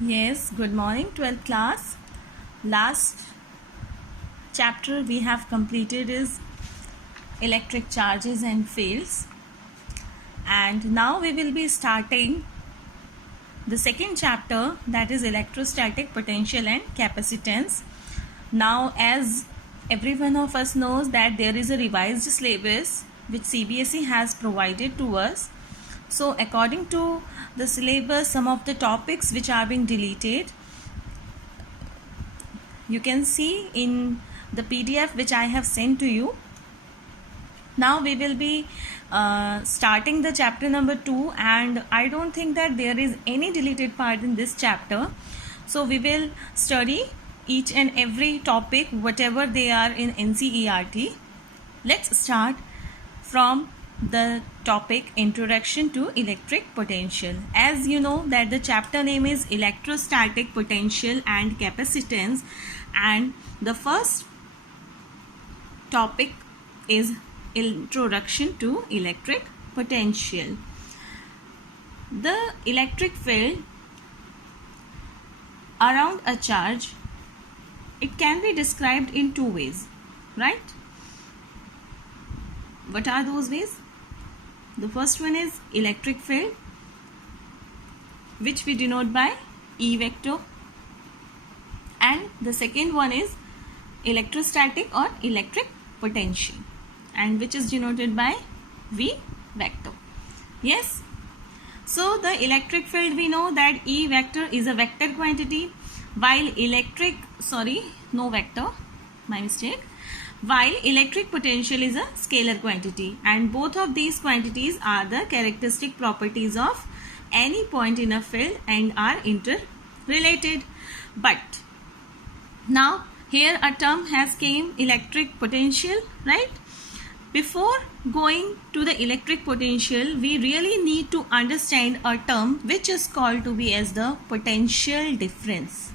Yes, good morning, 12th class. Last chapter we have completed is electric charges and fields, and now we will be starting the second chapter, that is electrostatic potential and capacitance. Now, as every one of us knows that there is a revised syllabus which CBSE has provided to us. So according to the syllabus, some of the topics which are being deleted you can see in the PDF which I have sent to you. Now we will be starting the chapter number 2, and I don't think that there is any deleted part in this chapter. So we will study each and every topic whatever they are in NCERT. Let's start from the topic Introduction to Electric Potential. As you know that the chapter name is Electrostatic Potential and Capacitance, and the first topic is Introduction to Electric Potential. The electric field around a charge, it can be described in two ways, right? What are those ways? The first one is electric field, which we denote by E vector, and the second one is electrostatic or electric potential, and which is denoted by V vector. Yes, so the electric field, we know that E vector is a vector quantity, while while electric potential is a scalar quantity, and both of these quantities are the characteristic properties of any point in a field and are interrelated. But now here a term has came, electric potential, right? Before going to the electric potential, we really need to understand a term which is called to be as the potential difference.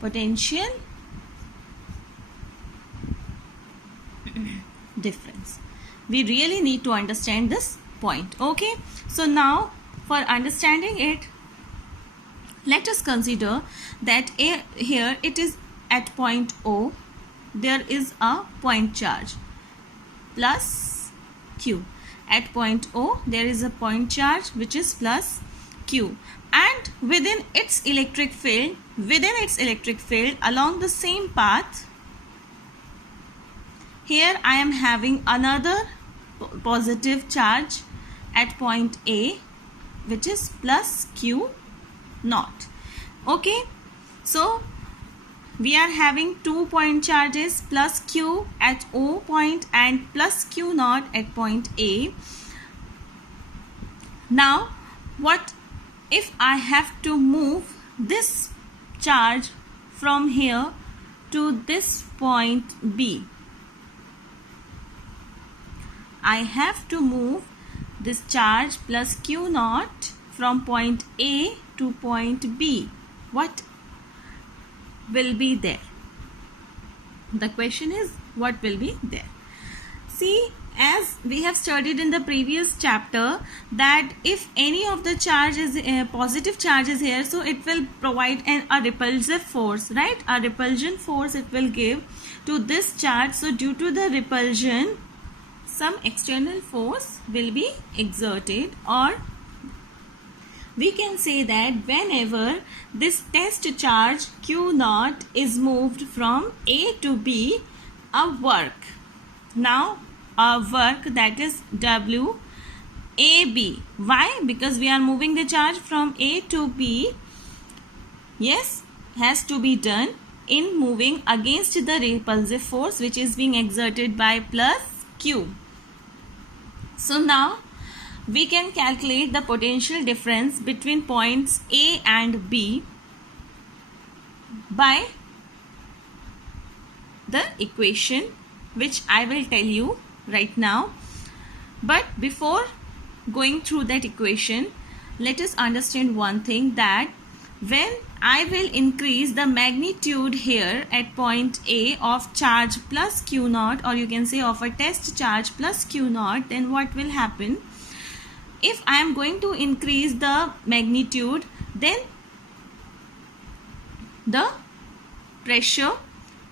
Potential difference. We really need to understand this point. Okay, so now for understanding it, let us consider that here it is at point O, there is a point charge plus Q. At point O there is a point charge which is plus Q, and within its electric field along the same path, here I am having another positive charge at point A which is plus Q naught. Okay, so we are having 2 point charges, plus Q at O point and plus Q naught at point A. Now what if I have to move this charge from here to this point B? I have to move this charge plus Q naught from point A to point B. What will be there? The question is, what will be there? See, as we have studied in the previous chapter, that if any of the charge is positive charge is here, so it will provide a repulsive force, right? A repulsion force it will give to this charge. So due to the repulsion, some external force will be exerted, or we can say that whenever this test charge Q naught is moved from A to B, a work, now a work that is W AB. Why? Because we are moving the charge from A to B, yes, has to be done in moving against the repulsive force which is being exerted by plus Q. So now we can calculate the potential difference between points A and B by the equation which I will tell you right now. But before going through that equation, let us understand one thing, that when I will increase the magnitude here at point A of charge plus Q naught, or you can say of a test charge plus Q naught, then what will happen? if I am going to increase the magnitude, then the pressure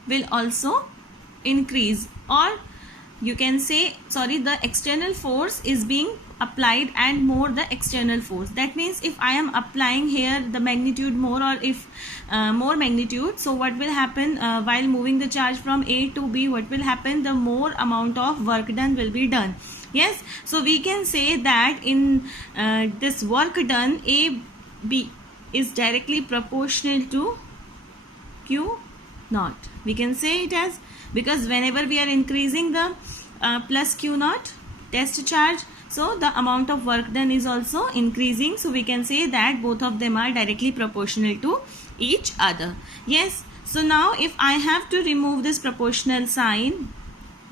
will also increase, or you can say, sorry, the external force is being applied and more the external force. That means if I am applying here the magnitude more, or if more magnitude, so what will happen while moving the charge from A to B, what will happen, the more amount of work done will be done. Yes, so we can say that in this work done, AB is directly proportional to Q naught. We can say it as, because whenever we are increasing the plus Q naught test charge, so the amount of work done is also increasing. So we can say that both of them are directly proportional to each other. Yes, so now if I have to remove this proportional sign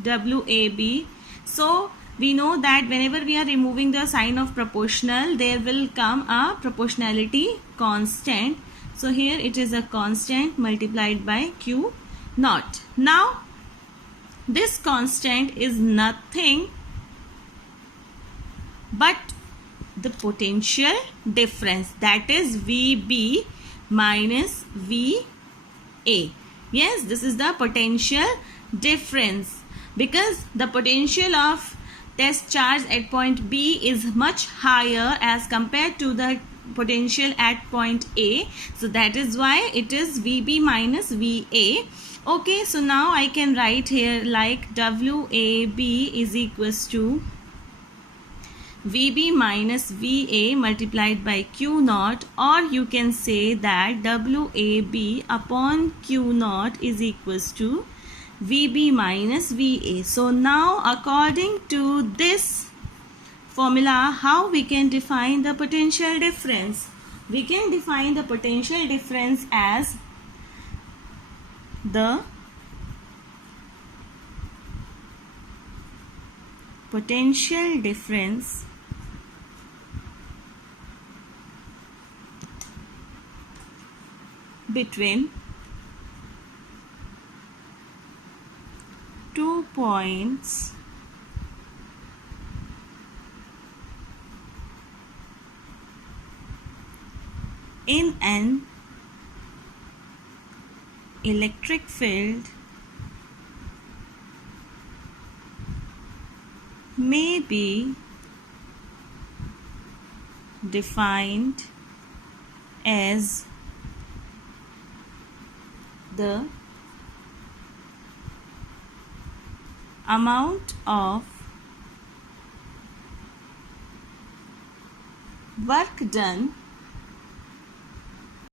WAB, so we know that whenever we are removing the sign of proportional, there will come a proportionality constant. So here it is a constant multiplied by Q naught. Now this constant is nothing but the potential difference, that is VB minus VA. Yes, this is the potential difference, because the potential of test charge at point B is much higher as compared to the potential at point A. So that is why it is VB minus VA. Okay, so now I can write here like WAB is equals to VB minus VA multiplied by Q naught, or you can say that WAB upon Q naught is equals to VB minus VA. So now according to this formula, how we can define the potential difference? We can define the potential difference as the potential difference between 2 points in an electric field may be defined as the amount of work done